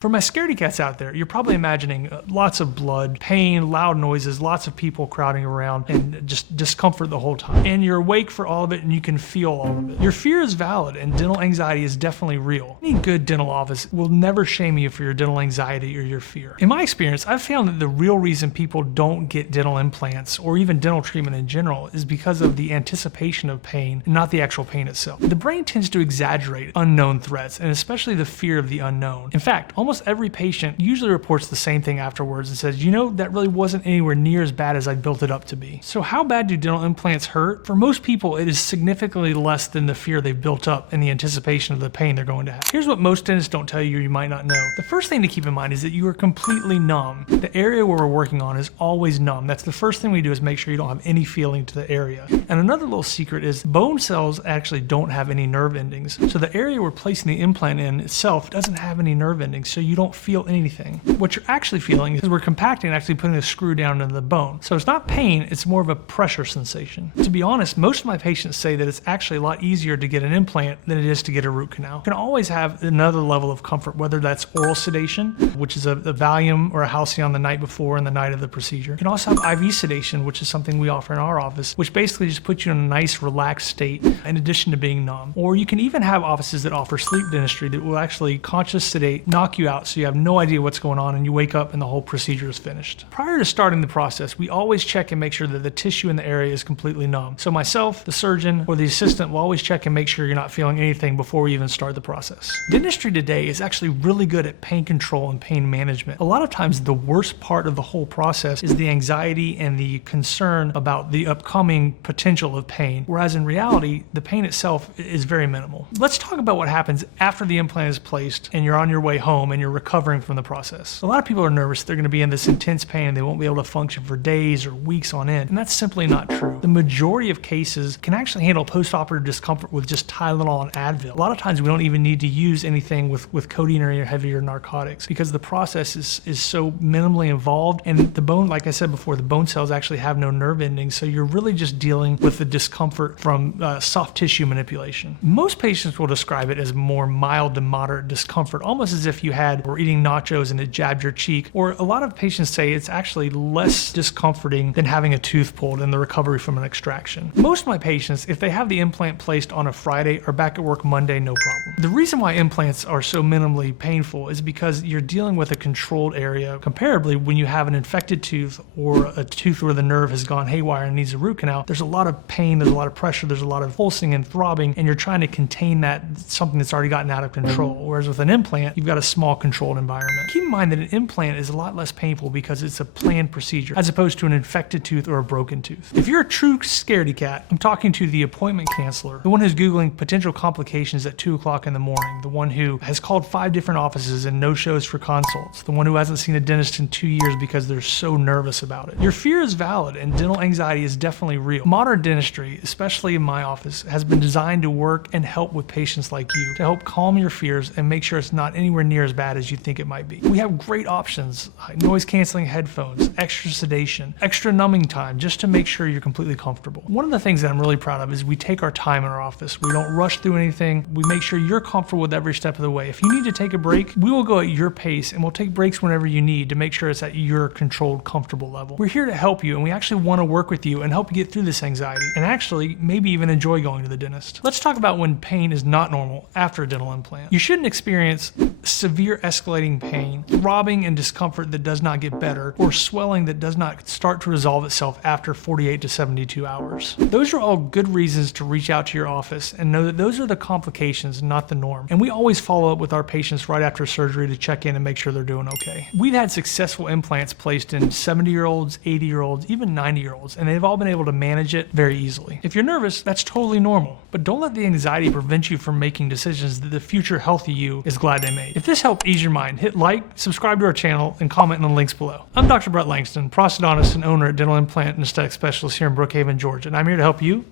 For my scaredy cats out there, you're probably imagining lots of blood, pain, loud noises, lots of people crowding around, and just discomfort the whole time. And you're awake for all of it and you can feel all of it. Your fear is valid and dental anxiety is definitely real. Any good dental office will never shame you for your dental anxiety or your fear. In my experience, I've found that the real reason people don't get dental implants or even dental treatment in general is because of the anticipation of pain, not the actual pain itself. The brain tends to exaggerate unknown threats and especially the fear of the unknown. In fact, almost every patient usually reports the same thing afterwards and says, you know, that really wasn't anywhere near as bad as I built it up to be. So how bad do dental implants hurt? For most people, it is significantly less than the fear they've built up and the anticipation of the pain they're going to have. Here's what most dentists don't tell you or you might not know. The first thing to keep in mind is that you are completely numb. The area where we're working on is always numb. That's the first thing we do, is make sure you don't have any feeling to the area. And another little secret is bone cells actually don't have any nerve endings. So the area we're placing the implant in itself doesn't have any nerve endings, so you don't feel anything. What you're actually feeling is we're compacting and actually putting a screw down into the bone. So it's not pain, it's more of a pressure sensation. To be honest, most of my patients say that it's actually a lot easier to get an implant than it is to get a root canal. You can always have another level of comfort, whether that's oral sedation, which is a Valium or a Halcyon the night before and the night of the procedure. You can also have IV sedation, which is something we offer in our office, which basically just puts you in a nice relaxed state in addition to being numb. Or you can even have offices that offer sleep dentistry that will actually conscious sedate, knock you out so you have no idea what's going on and you wake up and the whole procedure is finished. Prior to starting the process, we always check and make sure that the tissue in the area is completely numb. So myself, the surgeon, or the assistant will always check and make sure you're not feeling anything before we even start the process. Dentistry today is actually really good at pain control and pain management. A lot of times the worst part of the whole process is the anxiety and the concern about the upcoming potential of pain, whereas in reality, the pain itself is very minimal. Let's talk about what happens after the implant is placed and you're on your way home and you're recovering from the process. A lot of people are nervous they're going to be in this intense pain and they won't be able to function for days or weeks on end, and that's simply not true. The majority of cases can actually handle post-operative discomfort with just Tylenol and Advil. A lot of times we don't even need to use anything with codeine or heavier narcotics because the process is so minimally involved, and the bone, like I said before, the bone cells actually have no nerve endings, so you're really just dealing with the discomfort from soft tissue manipulation. Most patients will describe it as more mild to moderate discomfort, almost as if you were eating nachos and it jabbed your cheek, or a lot of patients say it's actually less discomforting than having a tooth pulled in the recovery from an extraction. Most of my patients, if they have the implant placed on a Friday, are back at work Monday, no problem. The reason why implants are so minimally painful is because you're dealing with a controlled area comparably when you have an infected tooth or a tooth where the nerve has gone haywire and needs a root canal. There's a lot of pain, there's a lot of pressure, there's a lot of pulsing and throbbing, and you're trying to contain that, something that's already gotten out of control. Whereas with an implant, you've got a small controlled environment. Keep in mind that an implant is a lot less painful because it's a planned procedure as opposed to an infected tooth or a broken tooth. If you're a true scaredy cat, I'm talking to the appointment canceller, the one who's Googling potential complications at 2 o'clock in the morning, the one who has called 5 different offices and no shows for consults, the one who hasn't seen a dentist in 2 years because they're so nervous about it. Your fear is valid and dental anxiety is definitely real. Modern dentistry, especially in my office, has been designed to work and help with patients like you to help calm your fears and make sure it's not anywhere near as bad as you think it might be. We have great options, like noise canceling headphones, extra sedation, extra numbing time, just to make sure you're completely comfortable. One of the things that I'm really proud of is we take our time in our office. We don't rush through anything. We make sure you're comfortable with every step of the way. If you need to take a break, we will go at your pace and we'll take breaks whenever you need to make sure it's at your controlled, comfortable level. We're here to help you and we actually want to work with you and help you get through this anxiety and actually maybe even enjoy going to the dentist. Let's talk about when pain is not normal after a dental implant. You shouldn't experience severe escalating pain, throbbing and discomfort that does not get better, or swelling that does not start to resolve itself after 48 to 72 hours. Those are all good reasons to reach out to your office and know that those are the complications, not the norm. And we always follow up with our patients right after surgery to check in and make sure they're doing okay. We've had successful implants placed in 70-year-olds, 80-year-olds, even 90-year-olds, and they've all been able to manage it very easily. If you're nervous, that's totally normal, but don't let the anxiety prevent you from making decisions that the future healthy you is glad they made. If this helped ease your mind, hit like, subscribe to our channel, and comment in the links below. I'm Dr. Brett Langston, prosthodontist and owner at Dental Implant and Aesthetic Specialist here in Brookhaven, Georgia, and I'm here to help you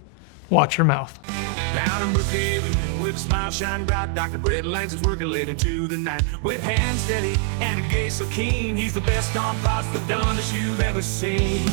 watch your mouth. Down in Brookhaven, with a smile shining bright, Dr. Brett Langston's working late into the night. With hands steady and a gaze so keen, he's the best on prosthodontist you've ever seen.